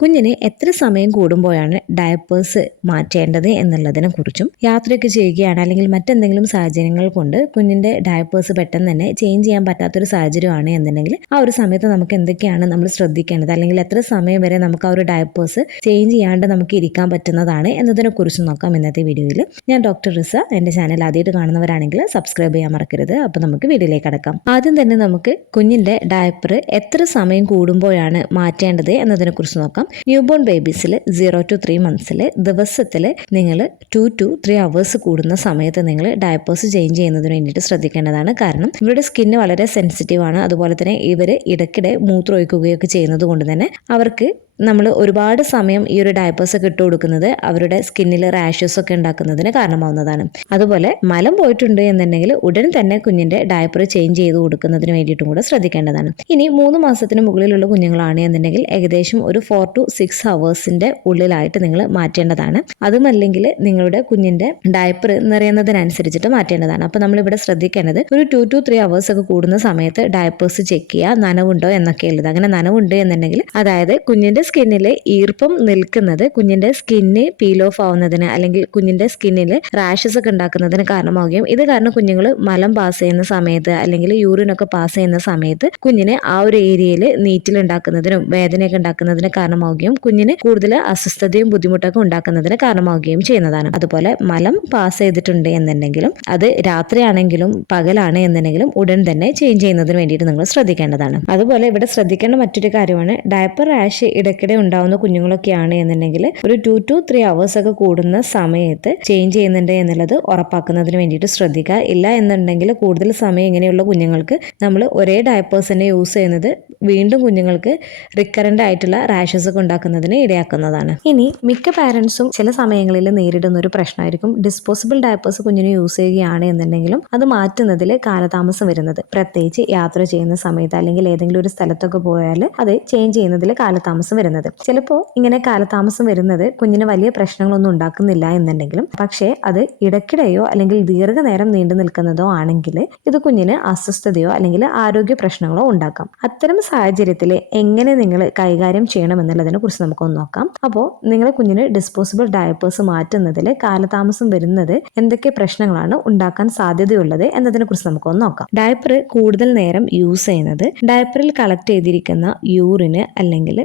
കുഞ്ഞിന് എത്ര സമയം കൂടുമ്പോഴാണ് ഡയപ്പേഴ്സ് മാറ്റേണ്ടത് എന്നുള്ളതിനെ കുറിച്ചും യാത്രയൊക്കെ ചെയ്യുകയാണ്. അല്ലെങ്കിൽ മറ്റെന്തെങ്കിലും സാഹചര്യങ്ങൾ കൊണ്ട് കുഞ്ഞിന്റെ ഡയപ്പേഴ്സ് പെട്ടെന്ന് തന്നെ ചേഞ്ച് ചെയ്യാൻ പറ്റാത്തൊരു സാഹചര്യമാണ് എന്നുണ്ടെങ്കിൽ ആ ഒരു സമയത്ത് നമുക്ക് എന്തൊക്കെയാണ് നമ്മൾ ശ്രദ്ധിക്കേണ്ടത്? അല്ലെങ്കിൽ എത്ര സമയം വരെ നമുക്ക് ആ ഒരു ഡയപ്പേഴ്സ് ചേഞ്ച് ചെയ്യാണ്ട് നമുക്ക് ഇരിക്കാൻ പറ്റുന്നതാണ് എന്നതിനെ കുറിച്ച് നോക്കാം ഇന്നത്തെ വീഡിയോയിൽ. ഞാൻ ഡോക്ടർ റിസ. എന്റെ ചാനൽ ആദ്യമായിട്ട് കാണുന്നവരാണെങ്കിൽ സബ്സ്ക്രൈബ് ചെയ്യാൻ മറക്കരുത്. അപ്പോൾ നമുക്ക് വീഡിയോയിലേക്ക് കടക്കാം. ആദ്യം തന്നെ നമുക്ക് കുഞ്ഞിന്റെ ഡയപ്പർ എത്ര സമയം കൂടുമ്പോഴാണ് മാറ്റേണ്ടത് എന്നതിനെ കുറിച്ച് നോക്കാം. ന്യൂബോൺ ബേബീസിൽ സീറോ ടു ത്രീ മന്ത്സിൽ ദിവസത്തിൽ നിങ്ങൾ ടു ടു ത്രീ അവേഴ്സ് കൂടുന്ന സമയത്ത് നിങ്ങൾ ഡയപ്പേഴ്സ് ചേഞ്ച് ചെയ്യുന്നതിന് വേണ്ടിയിട്ട് ശ്രദ്ധിക്കേണ്ടതാണ്. കാരണം ഇവരുടെ സ്കിന്ന് വളരെ സെൻസിറ്റീവ് ആണ്. അതുപോലെ തന്നെ ഇവർ ഇടയ്ക്കിടെ മൂത്രമൊഴിക്കുകയൊക്കെ ചെയ്യുന്നത് കൊണ്ട് തന്നെ അവർക്ക് നമ്മൾ ഒരുപാട് സമയം ഈ ഒരു ഡയപ്പേഴ്സ് ഒക്കെ ഇട്ട് കൊടുക്കുന്നത് അവരുടെ സ്കിന്നിൽ റാഷസ് ഒക്കെ ഉണ്ടാക്കുന്നതിന് കാരണമാവുന്നതാണ്. അതുപോലെ മലം പോയിട്ടുണ്ട് എന്നുണ്ടെങ്കിൽ ഉടൻ തന്നെ കുഞ്ഞിന്റെ ഡയപ്പർ ചേഞ്ച് ചെയ്ത് കൊടുക്കുന്നതിന് വേണ്ടിയിട്ടും കൂടെ ശ്രദ്ധിക്കേണ്ടതാണ്. ഇനി മൂന്ന് മാസത്തിന് മുകളിലുള്ള കുഞ്ഞുങ്ങളാണ് എന്നുണ്ടെങ്കിൽ ഏകദേശം ഒരു ഫോർ ടു സിക്സ് ഹവേഴ്സിന്റെ ഉള്ളിലായിട്ട് നിങ്ങൾ മാറ്റേണ്ടതാണ്. അതുമല്ലെങ്കിൽ നിങ്ങളുടെ കുഞ്ഞിന്റെ ഡയപ്പർ നിറയുന്നതിനനുസരിച്ചിട്ട് മാറ്റേണ്ടതാണ്. അപ്പോൾ നമ്മളിവിടെ ശ്രദ്ധിക്കേണ്ടത് ഒരു ടു ടു ത്രീ ഹവേഴ്സ് ഒക്കെ കൂടുന്ന സമയത്ത് ഡയപ്പേഴ്സ് ചെക്ക് ചെയ്യുക നനവുണ്ടോ എന്നൊക്കെ ഉള്ളത് അങ്ങനെ നനവുണ്ട് എന്നുണ്ടെങ്കിൽ അതായത് കുഞ്ഞിന്റെ സ്കിന്നിൽ ഈർപ്പം നിൽക്കുന്നത് കുഞ്ഞിന്റെ സ്കിന്ന് പീൽ ഓഫ് ആവുന്നതിന് അല്ലെങ്കിൽ കുഞ്ഞിന്റെ സ്കിന്നിൽ റാഷസ് ഒക്കെ ഉണ്ടാക്കുന്നതിന് കാരണമാവുകയും ഇത് കാരണം കുഞ്ഞുങ്ങൾ മലം പാസ് ചെയ്യുന്ന സമയത്ത് അല്ലെങ്കിൽ യൂറിൻ ഒക്കെ പാസ് ചെയ്യുന്ന സമയത്ത് കുഞ്ഞിനെ ആ ഒരു ഏരിയയിൽ നീറ്റിൽ ഉണ്ടാക്കുന്നതിനും വേദനയൊക്കെ ഉണ്ടാക്കുന്നതിന് കാരണമാവുകയും കുഞ്ഞിന് കൂടുതൽ അസ്വസ്ഥതയും ബുദ്ധിമുട്ടൊക്കെ ഉണ്ടാക്കുന്നതിന് കാരണമാവുകയും ചെയ്യുന്നതാണ്. അതുപോലെ മലം പാസ് ചെയ്തിട്ടുണ്ട് എന്നുണ്ടെങ്കിലും അത് രാത്രിയാണെങ്കിലും പകലാണ് എന്നുണ്ടെങ്കിലും ഉടൻ തന്നെ ചേഞ്ച് ചെയ്യുന്നതിന് വേണ്ടിയിട്ട് നിങ്ങൾ ശ്രദ്ധിക്കേണ്ടതാണ്. അതുപോലെ ഇവിടെ ശ്രദ്ധിക്കേണ്ട മറ്റൊരു കാര്യമാണ് ഡയപ്പർ റാഷ് ഇടയ്ക്കിടെ ഉണ്ടാവുന്ന കുഞ്ഞുങ്ങളൊക്കെയാണ് എന്നുണ്ടെങ്കിൽ ഒരു ടു ടു ത്രീ അവേഴ്സ് ഒക്കെ കൂടുന്ന സമയത്ത് ചേഞ്ച് ചെയ്യുന്നുണ്ട് എന്നുള്ളത് ഉറപ്പാക്കുന്നതിന് വേണ്ടിയിട്ട് ശ്രദ്ധിക്കുക ഇല്ല എന്നുണ്ടെങ്കിൽ കൂടുതൽ സമയം ഇങ്ങനെയുള്ള കുഞ്ഞുങ്ങൾക്ക് നമ്മൾ ഒരേ ഡയപ്പേഴ്സ് തന്നെ യൂസ് ചെയ്യുന്നത് വീണ്ടും കുഞ്ഞുങ്ങൾക്ക് റിക്കറന്റ് ആയിട്ടുള്ള റാഷസ് ഒക്കെ ഉണ്ടാക്കുന്നതിന് ഇടയാക്കുന്നതാണ്. ഇനി മിക്ക പാരൻസും ചില സമയങ്ങളിൽ നേരിടുന്ന ഒരു പ്രശ്നമായിരിക്കും. ഡിസ്പോസിബിൾ ഡയപ്പേഴ്സ് കുഞ്ഞിന് യൂസ് ചെയ്യുകയാണ് എന്നുണ്ടെങ്കിലും അത് മാറ്റുന്നതിൽ കാലതാമസം വരുന്നത്. പ്രത്യേകിച്ച് യാത്ര ചെയ്യുന്ന സമയത്ത് അല്ലെങ്കിൽ ഏതെങ്കിലും ഒരു സ്ഥലത്തൊക്കെ പോയാൽ അത് ചേഞ്ച് ചെയ്യുന്നതിൽ കാലതാമസം വരുന്നത്. ചിലപ്പോൾ ഇങ്ങനെ കാലതാമസം വരുന്നത് കുഞ്ഞിന് വലിയ പ്രശ്നങ്ങളൊന്നും ഉണ്ടാക്കുന്നില്ല എന്നുണ്ടെങ്കിലും പക്ഷേ അത് ഇടയ്ക്കിടെയോ അല്ലെങ്കിൽ ദീർഘനേരം നീണ്ടു നിൽക്കുന്നതോ ആണെങ്കിൽ ഇത് കുഞ്ഞിന് അസ്വസ്ഥതയോ അല്ലെങ്കിൽ ആരോഗ്യ പ്രശ്നങ്ങളോ ഉണ്ടാക്കാം. അത്തരം സാഹചര്യത്തിൽ എങ്ങനെ നിങ്ങൾ കൈകാര്യം ചെയ്യണം എന്നുള്ളതിനെ കുറിച്ച് നമുക്കൊന്ന് നോക്കാം. അപ്പോൾ നിങ്ങൾ കുഞ്ഞിന് ഡിസ്പോസിബിൾ ഡയപ്പേഴ്സ് മാറ്റുന്നതിൽ കാലതാമസം വരുന്നത് എന്തൊക്കെ പ്രശ്നങ്ങളാണ് ഉണ്ടാക്കാൻ സാധ്യതയുള്ളത് എന്നതിനെ കുറിച്ച് നമുക്കൊന്ന് നോക്കാം. ഡയപ്പർ കൂടുതൽ നേരം യൂസ് ചെയ്യുന്നത് ഡയപ്പറിൽ കളക്ട് ചെയ്തിരിക്കുന്ന യൂറിന് അല്ലെങ്കിൽ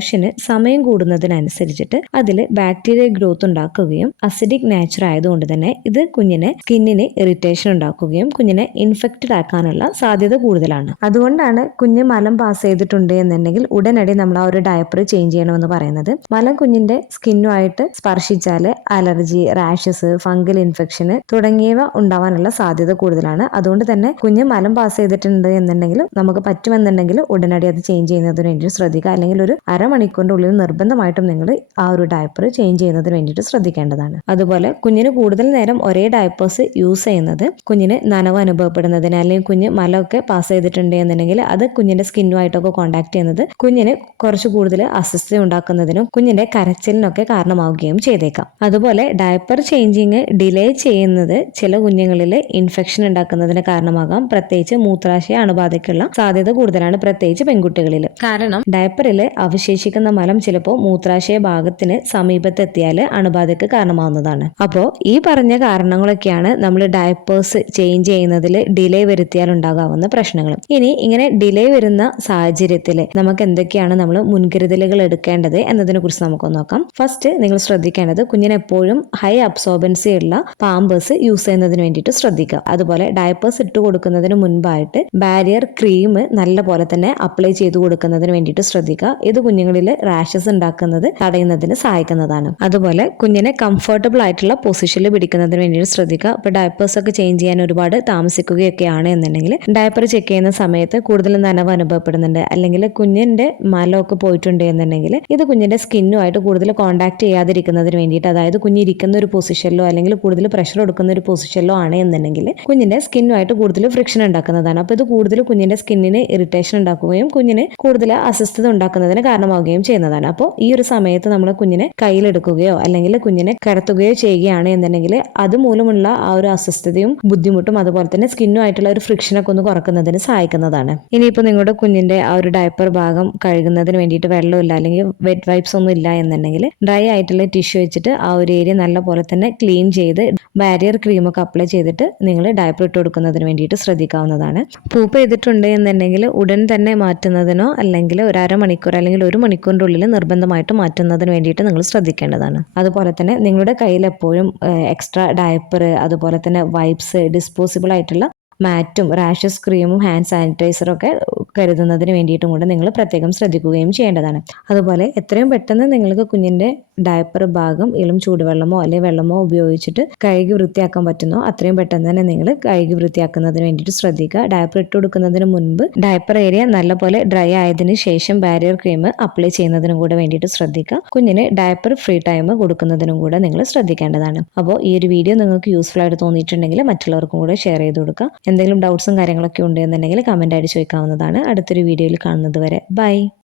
മോഷന് സമയം കൂടുന്നതിനനുസരിച്ചിട്ട് അതിൽ ബാക്ടീരിയ ഗ്രോത്ത് ഉണ്ടാക്കുകയും അസിഡിക് നേച്ചർ ആയതുകൊണ്ട് തന്നെ ഇത് കുഞ്ഞിനെ സ്കിന്നിന് ഇറിറ്റേഷൻ ഉണ്ടാക്കുകയും കുഞ്ഞിനെ ഇൻഫെക്റ്റഡ് ആക്കാനുള്ള സാധ്യത കൂടുതലാണ്. അതുകൊണ്ടാണ് കുഞ്ഞ് മലം പാസ് ചെയ്തിട്ടുണ്ട് എന്നുണ്ടെങ്കിൽ ഉടനടി നമ്മൾ ആ ഒരു ഡയപ്പർ ചേഞ്ച് ചെയ്യണമെന്ന് പറയുന്നത്. മലം കുഞ്ഞിന്റെ സ്കിന്നുമായിട്ട് സ്പർശിച്ചാൽ അലർജി റാഷസ് ഫംഗൽ ഇൻഫെക്ഷന് തുടങ്ങിയവ ഉണ്ടാവാനുള്ള സാധ്യത കൂടുതലാണ്. അതുകൊണ്ട് തന്നെ കുഞ്ഞ് മലം പാസ് ചെയ്തിട്ടുണ്ട് എന്നുണ്ടെങ്കിൽ നമുക്ക് പറ്റുമെന്നുണ്ടെങ്കിൽ ഉടനടി അത് ചേഞ്ച് ചെയ്യുന്നതിന് വേണ്ടി ശ്രദ്ധിക്കുക. അല്ലെങ്കിൽ ഒരു അരമണിക്കൂറിന്റെ ഉള്ളിൽ നിർബന്ധമായിട്ടും നിങ്ങൾ ആ ഒരു ഡയപ്പർ ചേഞ്ച് ചെയ്യുന്നതിന് വേണ്ടിയിട്ട് ശ്രദ്ധിക്കേണ്ടതാണ്. അതുപോലെ കുഞ്ഞിന് കൂടുതൽ നേരം ഒരേ ഡയപ്പേഴ്സ് യൂസ് ചെയ്യുന്നത് കുഞ്ഞിന് നനവ് അനുഭവപ്പെടുന്നതിന് അല്ലെങ്കിൽ കുഞ്ഞ് മലമൊക്കെ പാസ് ചെയ്തിട്ടുണ്ട് എന്നുണ്ടെങ്കിൽ അത് കുഞ്ഞിന്റെ സ്കിന്നുമായിട്ടൊക്കെ കോൺടാക്ട് ചെയ്യുന്നത് കുഞ്ഞിന് കുറച്ച് കൂടുതൽ അസ്വസ്ഥത ഉണ്ടാക്കുന്നതിനും കുഞ്ഞിന്റെ കരച്ചിലിനൊക്കെ കാരണമാവുകയും ചെയ്തേക്കാം. അതുപോലെ ഡയപ്പർ ചേഞ്ചിങ് ഡിലേ ചെയ്യുന്നത് ചില കുഞ്ഞുങ്ങളിൽ ഇൻഫെക്ഷൻ ഉണ്ടാക്കുന്നതിന് കാരണമാകാം. പ്രത്യേകിച്ച് മൂത്രാശയ അണുബാധയ്ക്കുള്ള സാധ്യത കൂടുതലാണ് പ്രത്യേകിച്ച് പെൺകുട്ടികളിൽ. കാരണം ഡയപ്പറിൽ അവശേഷിക്കുന്ന മലം ചിലപ്പോൾ മൂത്രാശയ ഭാഗത്തിന് സമീപത്തെത്തിയാൽ അണുബാധയ്ക്ക് കാരണമാവുന്നതാണ്. അപ്പോൾ ഈ പറഞ്ഞ കാരണങ്ങളൊക്കെയാണ് നമ്മൾ ഡയപ്പേഴ്സ് ചേഞ്ച് ചെയ്യുന്നതിൽ ഡിലേ വരുത്തിയാൽ ഉണ്ടാകാവുന്ന പ്രശ്നങ്ങൾ ഇനി ഇങ്ങനെ ഡിലേ വരുന്ന സാഹചര്യത്തിൽ നമുക്ക് എന്തൊക്കെയാണ് നമ്മൾ മുൻകരുതലുകൾ എടുക്കേണ്ടത് എന്നതിനെ കുറിച്ച് നമുക്ക് നോക്കാം. ഫസ്റ്റ് നിങ്ങൾ ശ്രദ്ധിക്കേണ്ടത് കുഞ്ഞിനെപ്പോഴും ഹൈ അബ്സോർബൻസി ഉള്ള പാമ്പേഴ്സ് യൂസ് ചെയ്യുന്നതിന് വേണ്ടിയിട്ട് ശ്രദ്ധിക്കുക. അതുപോലെ ഡയപ്പേഴ്സ് ഇട്ട് കൊടുക്കുന്നതിന് മുൻപായിട്ട് ബാരിയർ ക്രീം നല്ല പോലെ തന്നെ അപ്ലൈ ചെയ്ത് കൊടുക്കുന്നതിന് വേണ്ടിയിട്ട് ശ്രദ്ധിക്കുക. ഇത് കുഞ്ഞുങ്ങളിൽ റാഷസ് ഉണ്ടാക്കുന്നത് തടയുന്നതിന് സഹായിക്കുന്നതാണ്. അതുപോലെ കുഞ്ഞിനെ കംഫർട്ടബിൾ ആയിട്ടുള്ള പൊസിഷനിൽ പിടിക്കുന്നതിന് വേണ്ടിയിട്ട് ശ്രദ്ധിക്കുക. ഇപ്പോൾ ഡയപ്പേഴ്സ് ഒക്കെ ചേഞ്ച് ചെയ്യാൻ ഒരുപാട് താമസിക്കുകയൊക്കെയാണ് എന്നുണ്ടെങ്കിൽ ഡയപ്പർ ചെക്ക് ചെയ്യുന്ന സമയത്ത് കൂടുതൽ നനവ് അനുഭവപ്പെടുന്നുണ്ട്. അല്ലെങ്കിൽ കുഞ്ഞിന്റെ മലമൊക്കെ പോയിട്ടുണ്ട് എന്നുണ്ടെങ്കിൽ ഇത് കുഞ്ഞിന്റെ സ്കിന്നുമായിട്ട് കൂടുതൽ കോൺടാക്ട് ചെയ്യാതിരിക്കുന്നതിന് വേണ്ടിയിട്ട് അതായത് കുഞ്ഞിരിക്കുന്ന ഒരു പൊസിഷനിലോ അല്ലെങ്കിൽ കൂടുതൽ പ്രഷർ കൊടുക്കുന്ന ഒരു പൊസിഷനിലോ ആണ് എന്നുണ്ടെങ്കിൽ കുഞ്ഞിന്റെ സ്കിന്നുമായിട്ട് കൂടുതൽ ഫ്രിക്ഷൻ ഉണ്ടാക്കുന്നതാണ്. അപ്പോൾ ഇത് കൂടുതൽ കുഞ്ഞിന്റെ സ്കിന്നിന് ഇറിറ്റേഷൻ ഉണ്ടാക്കുകയും കുഞ്ഞിന് കൂടുതൽ അസ്വസ്ഥത ഉണ്ടാക്കുന്നതിന് കാരണമാകും. കാരണമാവുകയും ചെയ്യുന്നതാണ്. അപ്പോൾ ഈ ഒരു സമയത്ത് നമ്മൾ കുഞ്ഞിനെ കയ്യിലെടുക്കുകയോ അല്ലെങ്കിൽ കുഞ്ഞിനെ കിടത്തുകയോ ചെയ്യുകയാണ് എന്നുണ്ടെങ്കിൽ അതുമൂലമുള്ള ആ ഒരു അസ്വസ്ഥതയും ബുദ്ധിമുട്ടും അതുപോലെ തന്നെ സ്കിന്നുമായിട്ടുള്ള ഒരു ഫ്രിക്ഷനൊക്കെ ഒന്ന് കുറക്കുന്നതിന് സഹായിക്കുന്നതാണ്. ഇനിയിപ്പോൾ നിങ്ങളുടെ കുഞ്ഞിന്റെ ആ ഒരു ഡയപ്പർ ഭാഗം കഴുകുന്നതിന് വേണ്ടിയിട്ട് വെള്ളമില്ല അല്ലെങ്കിൽ വെറ്റ് വൈപ്സ് ഒന്നും ഇല്ല എന്നുണ്ടെങ്കിൽ ഡ്രൈ ആയിട്ടുള്ള ടിഷ്യൂ വെച്ചിട്ട് ആ ഒരു ഏരിയ നല്ല പോലെ തന്നെ ക്ലീൻ ചെയ്ത് ബാരിയർ ക്രീമൊക്കെ അപ്ലൈ ചെയ്തിട്ട് നിങ്ങൾ ഡയപ്പർ ഇട്ട് കൊടുക്കുന്നതിന് വേണ്ടിയിട്ട് ശ്രദ്ധിക്കാവുന്നതാണ്. പൂപ്പ് ചെയ്തിട്ടുണ്ട് എന്നുണ്ടെങ്കിൽ ഉടൻ തന്നെ മാറ്റുന്നതിനോ അല്ലെങ്കിൽ ഒരു അരമണിക്കൂർ അല്ലെങ്കിൽ ഒരു മണിക്കൂറിന്റെ ഉള്ളിൽ നിർബന്ധമായിട്ട് മാറ്റുന്നതിന് വേണ്ടിയിട്ട് നിങ്ങൾ ശ്രദ്ധിക്കേണ്ടതാണ്. അതുപോലെ തന്നെ നിങ്ങളുടെ കയ്യിൽ എപ്പോഴും എക്സ്ട്രാ ഡയപ്പർ അതുപോലെ തന്നെ വൈപ്സ് ഡിസ്പോസിബിൾ ആയിട്ടുള്ള മാറ്റും റാഷസ് ക്രീമും ഹാൻഡ് സാനിറ്റൈസറും ഒക്കെ കരുതുന്നതിന് വേണ്ടിയിട്ടും കൂടെ നിങ്ങൾ പ്രത്യേകം ശ്രദ്ധിക്കുകയും ചെയ്യേണ്ടതാണ്. അതുപോലെ എത്രയും പെട്ടെന്ന് നിങ്ങൾക്ക് കുഞ്ഞിന്റെ ഡയപ്പർ ഭാഗം ഇളം ചൂടുവെള്ളമോ അല്ലെങ്കിൽ വെള്ളമോ ഉപയോഗിച്ചിട്ട് കഴുകി വൃത്തിയാക്കാൻ പറ്റുന്നോ അത്രയും പെട്ടെന്ന് തന്നെ നിങ്ങൾ കഴുകി വൃത്തിയാക്കുന്നതിന് വേണ്ടിയിട്ട് ശ്രദ്ധിക്കുക. ഡയപ്പർ ഇട്ട് കൊടുക്കുന്നതിന് മുൻപ് ഡയപ്പർ ഏരിയ നല്ലപോലെ ഡ്രൈ ആയതിനു ശേഷം ബാരിയർ ക്രീം അപ്ലൈ ചെയ്യുന്നതിനും കൂടെ വേണ്ടിയിട്ട് ശ്രദ്ധിക്കുക. കുഞ്ഞിന് ഡയപ്പർ ഫ്രീ ടൈം കൊടുക്കുന്നതിനും കൂടെ നിങ്ങൾ ശ്രദ്ധിക്കേണ്ടതാണ്. അപ്പോൾ ഈ ഒരു വീഡിയോ നിങ്ങൾക്ക് യൂസ്ഫുൾ ആയിട്ട് തോന്നിയിട്ടുണ്ടെങ്കിൽ മറ്റുള്ളവർക്കും കൂടെ ഷെയർ ചെയ്ത് കൊടുക്കുക. എന്തെങ്കിലും ഡൗട്ട്സും കാര്യങ്ങളൊക്കെ ഉണ്ടെന്നുണ്ടെങ്കിൽ കമന്റ് ചോദിക്കാവുന്നതാണ്. അടുത്തൊരു വീഡിയോയിൽ കാണുന്നത് വരെ. ബൈ